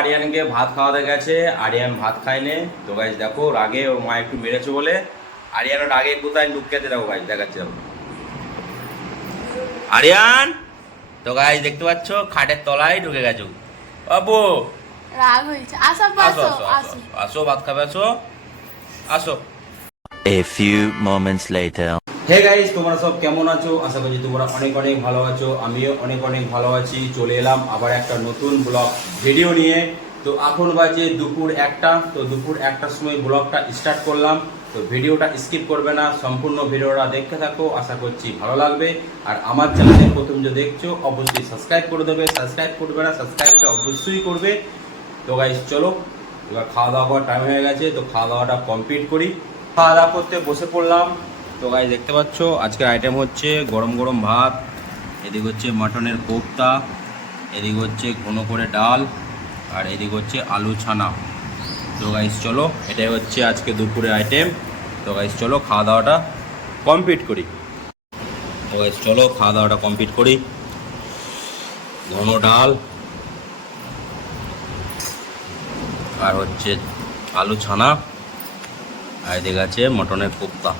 আরিয়ানকে ভাত খাওয়াতে গেছে। আরিয়ান ভাত খায়নি। তো গাইজ দেখো রাগে ওর মা একটু মেরেছে বলে। আরিয়ান রাগে কোথায় লুকিয়েছে দেখো গাইজ দেখাচ্ছে দেখো। আরিয়ান! তো গাইজ দেখতে পাচ্ছ খাটের তলায় ঢুকে গেছো। বাবু! রাগ হয়েছে। আসো আসো আসো আসো আসো। আসো ভাত খাবে আসো। আসো। A few moments later. Hey guys তোমরা সব কেমন আছো? আশা করছি তোমরা অনেক অনেক ভালো আছো। আমিও অনেক অনেক ভালো আছি। চলে এলাম আবার একটা নতুন ব্লগ ভিডিও নিয়ে। তো এখন বাজে দুপুর একটা। তো দুপুর একটার সময় ব্লগটা স্টার্ট করলাম। তো ভিডিওটা স্কিপ করবে না। সম্পূর্ণ ভিডিওটা দেখতে থাকো। আশা করছি ভালো লাগবে। আর আমার চ্যানেলে প্রথম যে দেখছ, অবশ্যই সাবস্ক্রাইব করে দেবে। সাবস্ক্রাইব করবে না সাবস্ক্রাইবটা অবশ্যই করবে। তো গাইস চলো। এবার খাওয়া দাওয়া করার টাইম হয়ে গেছে। তো খাওয়া দাওয়াটা কমপ্লিট করি। খাওয়া দাওয়া করতে বসে পড়লাম। তো গাইস দেখতে পাচ্ছ, আজকের আইটেম হচ্ছে গরম গরম ভাত, এদিক হচ্ছে মাটনের কোপ্তা, এদিক হচ্ছে ঘন করে ডাল, আর এদিক হচ্ছে আলু ছানা। তো গাইস চলো, এটাই হচ্ছে আজকে দুপুরের আইটেম তো গাইস চলো খাওয়া দাওয়াটা কমপ্লিট করি। তো গাইস চলো খাওয়া দাওয়াটা কমপ্লিট করি। ঘন ডাল, আর হচ্ছে আলু ছানা, আর এদিকে আছে মটনের কোপ্তা।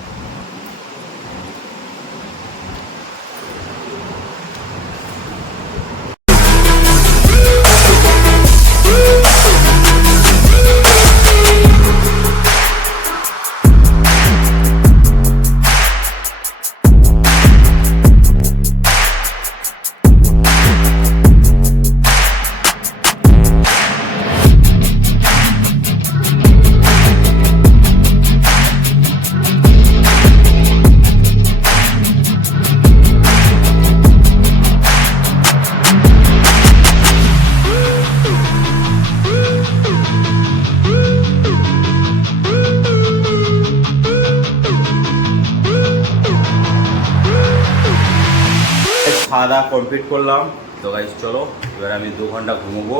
কমপ্লিট করলাম। তো গাইজ চলো, এবার আমি দু ঘণ্টা ঘুমোবো।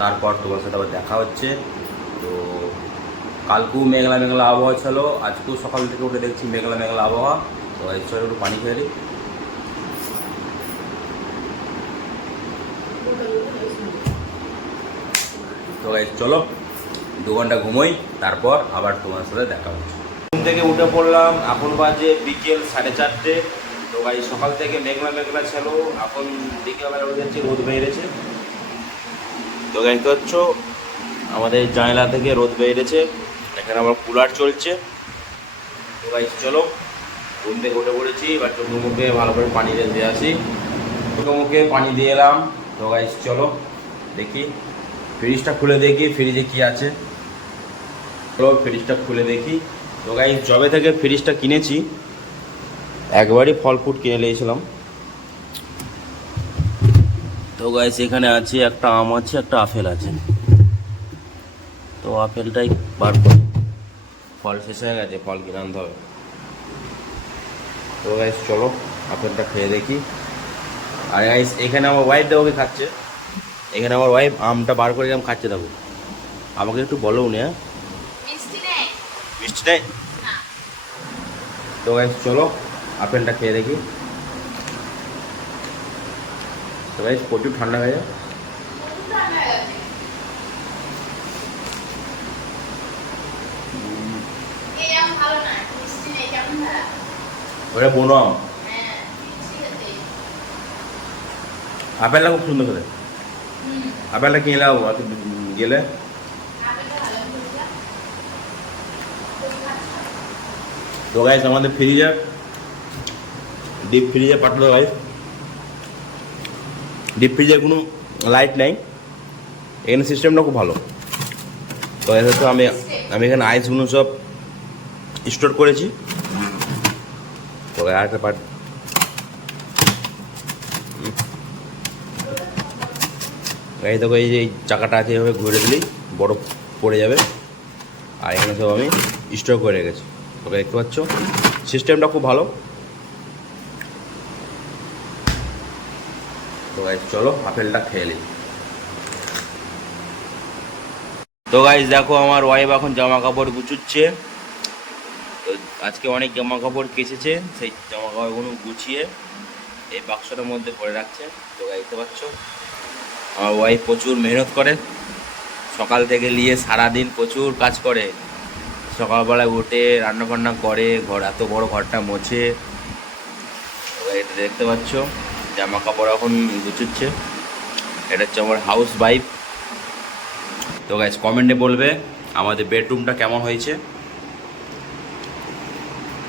তারপর তোমার সাথে আবার দেখা হচ্ছে। তো কালকেও মেঘলা মেঘলা আবহাওয়া ছিল। আজকেও সকাল থেকে উঠে দেখছি মেঘলা মেঘলা আবহাওয়া। তো গাইজ চলো, একটু পানি খেয়ে নিই। তো গাইজ চলো, দু ঘণ্টা ঘুমোই। তারপর আবার তোমার সাথে দেখা হচ্ছে। ঘুম থেকে উঠে পড়লাম। এখন বাজে বিকেল সাড়ে চারটে। তো গাই সকাল থেকে মেঘলা মেঘলা ছিল। এখন বিকেলবেলা উঠে যাচ্ছে রোদ বেরিয়েছে তো গাই হচ্ছ আমাদের জানলা থেকে রোদ বেরিয়েছে এখানে আমার কুলার চলছে। তো গাই চলো, ঘুম থেকে উঠে পড়েছি। এবার চোখে মুখে ভালো করে পানি দিয়ে আসি। চোখে মুখে পানি দিয়ে এলাম। তো গাইস চলো, দেখি। ফ্রিজটা খুলে দেখি, ফ্রিজে কি আছে। চলো, ফ্রিজটা খুলে দেখি। তো গাইস জবে থেকে ফ্রিজটা কিনেছি একবারই ফল ফুড কিনে নিয়েছিলাম। তো গাইস এখানে আছে একটা আম আছে একটা আপেল আছে। তো আপেলটাই বার করি। ফল শেষ হয়ে গেছে ফল কিনে আনতে হবে। তো গাইস চলো আপেলটা খেয়ে দেখি। আর গাইস এখানে আমার ওয়াইফ দেওয়াকে খাচ্ছে। এখানে আমার ওয়াইফ আমটা বার করে এরকম খাচ্ছে দেখো। আমাকে একটু বলো উনি হ্যাঁ? মিষ্টি নেই। তো গাইস চলো। আপেলটা খেয়ে দেখি। গাইস প্রচুর ঠান্ডা হয়ে যায় ওটা বোনো আপেলটা খুব সুন্দর হুম আপেলটা কিনে নাও গেলে? তো গাইস আমাদের ফ্রিজে ডিপ ফ্রিজে পাঠালো গাইস ডিপ ফ্রিজে কোনো লাইট নেই। এখানে সিস্টেমটা খুব ভালো। তো হয়তো আমি আমি এখানে আইসগুলো সব স্টোর করেছি। তো আরেকটা পার্ট গাড়ি দেখো, এই যে এই চাকাটা আছে, এভাবে ঘুরে দিলেই বরফ পড়ে যাবে। আর এখানে সব আমি স্টোর করে রেখেছি। তোকে দেখতে পাচ্ছ? সিস্টেমটা খুব ভালো। গাইজ চলো, আপেলটা খেয়ে নিই। তো গাইজ দেখো আমার ওয়াইফ এখন জামা কাপড় গুছুচ্ছে। তো আজকে অনেক জামা কাপড় কেচেছে, সেই জামা কাপড়গুলো গুছিয়ে এই বাক্সটার মধ্যে ভরে রাখছে। তো দেখতে পাচ্ছ? আমার ওয়াইফ প্রচুর মেহনত করে। সকাল থেকে নিয়ে সারাদিন প্রচুর কাজ করে। সকালবেলায় উঠে রান্না বান্না করে, ঘর, এত বড় ঘরটা মোছে। এটা দেখতে পাচ্ছ? জামা কাপড় এখন গুছুচ্ছে। এটা হচ্ছে আমার হাউস ওয়াইফ তো গাইজ কমেন্টে বলবে আমাদের বেডরুমটা কেমন হয়েছে।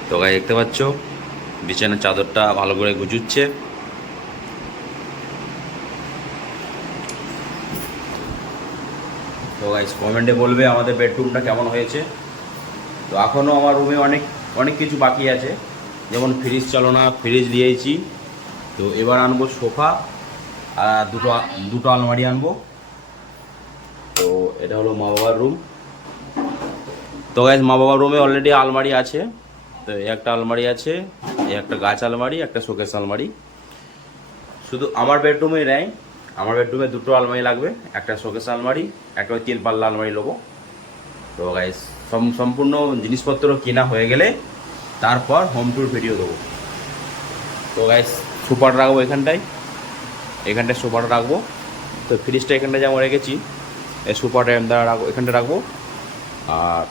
তো গাই দেখতে পাচ্ছ, বিছানার চাদরটা ভালো করে গুজুচ্ছে তো গাইজ কমেন্টে বলবে আমাদের বেডরুমটা কেমন হয়েছে। তো এখনও আমার রুমে অনেক অনেক কিছু বাকি আছে। যেমন ফ্রিজ চলো না ফ্রিজ দিয়েছি। তো এবার আনব সোফা আর দুটো দুটো আলমারি আনব। তো এটা হলো মা বাবার রুম। তো গাইজ মা বাবার রুমে অলরেডি আলমারি আছে। তো একটা আলমারি আছে একটা গাছ আলমারি, একটা শোকেস আলমারি। শুধু আমার বেডরুমে নেই, আমার বেডরুমে দুটো আলমারি লাগবে, একটা শোকেস আলমারি, একটা তিন পাল্লা আলমারি নেব। তো গাইস সম্পূর্ণ জিনিসপত্র কেনা হয়ে গেলে তারপর হোম ট্যুর ভিডিও দেবো। তো গাইস সুপার রাখব এখানটায়। এখানটায় সুপার রাখব। তো ফ্রিজটা এখানটায় যেমন রেখেছি, এই সুপারটা এমন রাখব, এখানটা রাখব। আর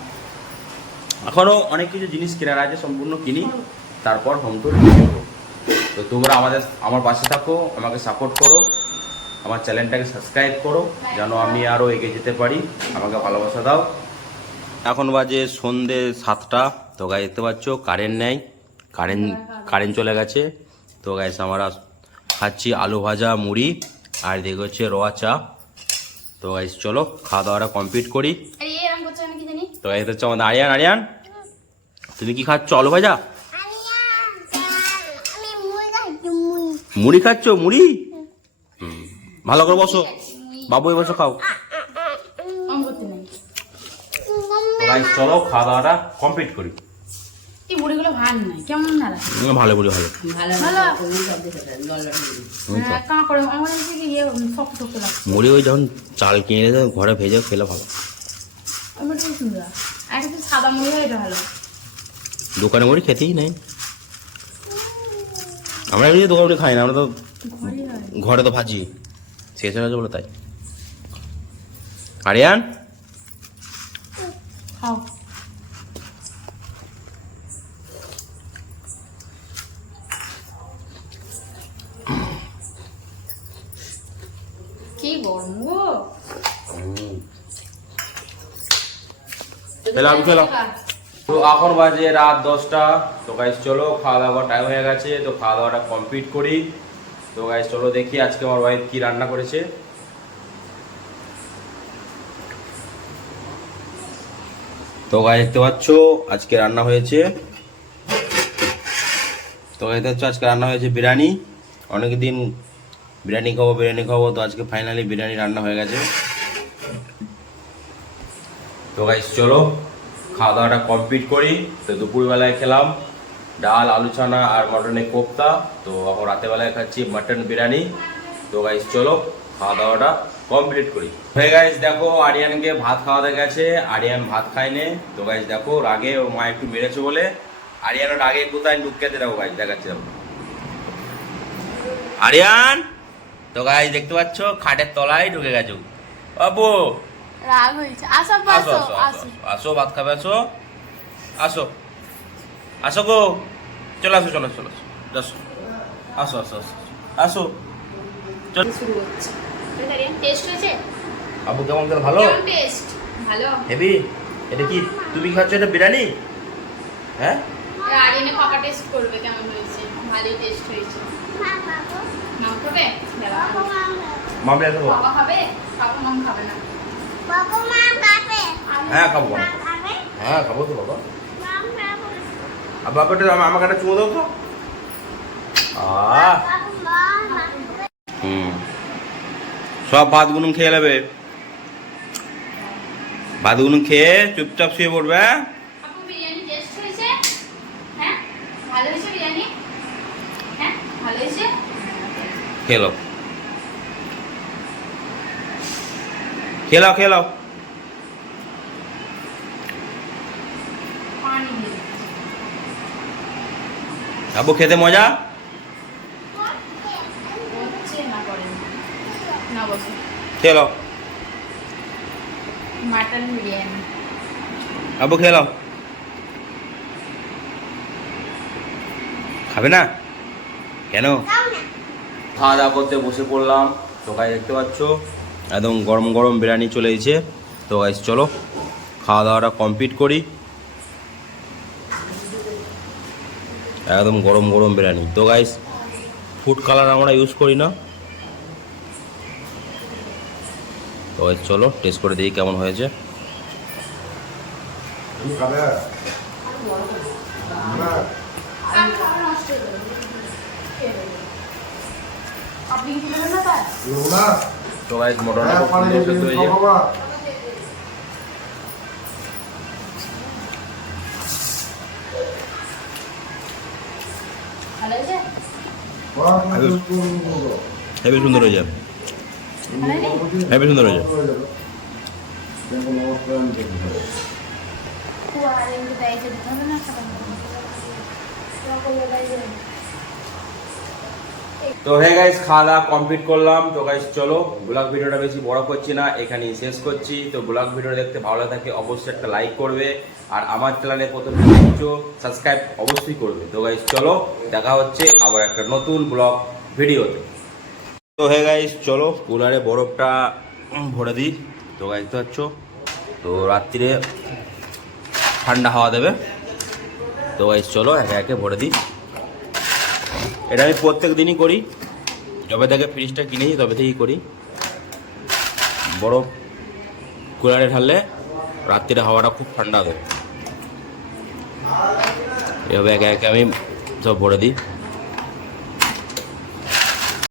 এখনও অনেক কিছু জিনিস কেনার আছে, সম্পূর্ণ কিনি। তারপর হোম টুর তো তোমরা আমাদের, আমার পাশে থাকো, আমাকে সাপোর্ট করো। আমার চ্যানেলটাকে সাবস্ক্রাইব করো, যেন আমি আরও এগিয়ে যেতে পারি। আমাকে ভালোবাসা দাও। এখন বাজে সন্ধে সাতটা। তো গাই দেখতে পাচ্ছ কারেন্ট নেই। কারেন্ট কারেন্ট চলে গেছে। তো গাইস আমরা খাচ্ছি আলু ভাজা মুড়ি আর দেখে হচ্ছে রোয়া চা। তো গাইস চলো খাওয়া দাওয়াটা কমপ্লিট করি। তো গাইস হচ্ছে আমাদের আরিয়ান। আরিয়ান তুমি কি খাচ্ছ আলু ভাজা? মুড়ি খাচ্ছ? মুড়ি? ভালো করে বসো। বাবু বসো খাও। চলো খাওয়া দাওয়াটা কমপ্লিট করি। এই মুড়িগুলো ভালো নাই কেমন না লাগে? ভালো মুড়ি ভালো। ভালো হুম তো। কাঁ করে আমার কি ইয়ে শক্ত শক্ত লাগে মুড়ি ওই যখন চাল কিনে এনে ঘরে ভেজে খেলে ভালো। আমার সুন্দর। আর একটা সাদা মুড়ি হয় এটা ভালো। দোকানে মুড়ি খেতেই নেই। আমরা এমনি দোকানে মুড়ি খাই না আমরা তো ঘরে ঘরে তো ভাজি। শেষ হয়ে গেছে বলে তাই। আরিয়ান? খাও কি গরম গো খেলাম খেলাম তো এখন বাজে রাত দশটা। তো গাইস চলো খাওয়া দাওয়া টাইম হয়ে গেছে, তো খাওয়া দাওয়াটা কমপ্লিট করি। তো গাইস চলো দেখি আজকে আমার ওয়াইফ কি রান্না করেছে। তো গাই দেখতে পাচ্ছ, আজকে রান্না হয়েছে। তো গাই দেখতে পাচ্ছ, আজকে রান্না হয়েছে বিরিয়ানি। অনেক দিন বিরিয়ানি খাব বিরিয়ানি খাব, তো আজকে ফাইনালি বিরিয়ানি রান্না হয়ে গেছে। তো গাইস চলো খাওয়া দাওয়াটা কমপ্লিট করি। তো দুপুরবেলায় খেলাম ডাল, আলু ছানা আর মটনের কোপ্তা। তো এখন রাতেবেলায় খাচ্ছি মটন বিরিয়ানি। তো গাইস চলো খাওয়া দাওয়াটা কমপ্লিট করি। হয়ে গাইস দেখো, আরিয়ানকে ভাত খাওয়াতে গেছে। আরিয়ান ভাত খায়নি। তো গাইস দেখো, রাগে ও মা একটু মেরেছে বলে। আরিয়ানের রাগে কোথায় লুকিয়ে দেখো গাইস দেখাচ্ছে দেখো। আরিয়ান! তো গাইস দেখতে পাচ্ছ, খাটের তলায় ঢুকে গেছো। বাবু রাগ হয়েছে। আসো আসো আসো আসো। আসো আসো। আসো ভাত খাবে আসো। আসো। আসো গো। চলো আসো চলো চলো আসো। আসো আসো আসো আসো। চল। শুরু হচ্ছে টেস্ট হয়েছে? আবু কেমন গেল? ভালো? টেস্ট ভালো। হেভি? এটা কি তুমি খাচ্ছ এটা বিরিয়ানি? হ্যাঁ? আর এনে টেস্ট করবে কেমন হয়েছে? টেস্ট হয়েছে। খাবে। মাম খাবে না। হ্যাঁ খাব। হ্যাঁ খাব তো বাবা। আর বাবাটা আমা- আমাকে একটা চুমো দাও তো। হুম। সব ভাতগুলো খেয়ে নেবে। ভাতগুলো খেয়ে চুপচাপ শুয়ে পড়বে হ্যাঁ? আপু বিরিয়ানি টেস্ট হয়েছে হ্যাঁ ভালো হয়েছে বিরিয়ানি হ্যাঁ ভালো হয়েছে খেলো পানি দিয়ে আবু খেতে মজা? খেলো। আবু খেলো। খাবে না? কেন? খাওয়া দাওয়া করতে বসে পড়লাম। তো গাছ দেখতে পাচ্ছ? একদম গরম গরম বিরিয়ানি চলে এসেছে। তো গাইস চলো খাওয়া দাওয়াটা কমপ্লিট করি। একদম গরম গরম বিরিয়ানি। তো গাইস ফুড কালার আমরা ইউজ করি না। তো চলো টেস্ট করে দেখি কেমন হয়েছে। আপনি কি না তার তো গাইস মটনটা খুব সুন্দর সেদ্ধ হয়েছে ভালো হয়েছে হেভি সুন্দর হয়েছে ভালো হেভি সুন্দর হয়েছে খুব আর এমনি দায়িত্ব দিতে হবে না খাবার তো হে গাইস খাওয়া দাওয়া কমপ্লিট করলাম। তো গাইস চলো ব্লগ ভিডিওটা বেশি বড় করছি না, এখানেই শেষ করছি। তো ব্লগ ভিডিও দেখতে ভালো থাকে, অবশ্যই একটা লাইক করবে। আর আমার চ্যানেলে প্রথম কিছু সাবস্ক্রাইব অবশ্যই করবে। তো গাইস চলো, দেখা হচ্ছে আবার একটা নতুন ব্লগ ভিডিওতে। তো হে গাইস চলো, কুলারে বরফটা ভরে দিই। তো গাইস তো হচ্ছ তো রাত্রিরে ঠান্ডা হাওয়া দেবে। তো গাইস চলো, একে একে ভরে দিই। এটা আমি প্রত্যেক দিনই করি। যবে থেকে ফ্রিজটা কিনেছি, তবে থেকেই করি। বরফ কুলারে ঢাললে রাত্রিরে হাওয়াটা খুব ঠান্ডা হবে এভাবে একে একে আমি সব ভরে দিই।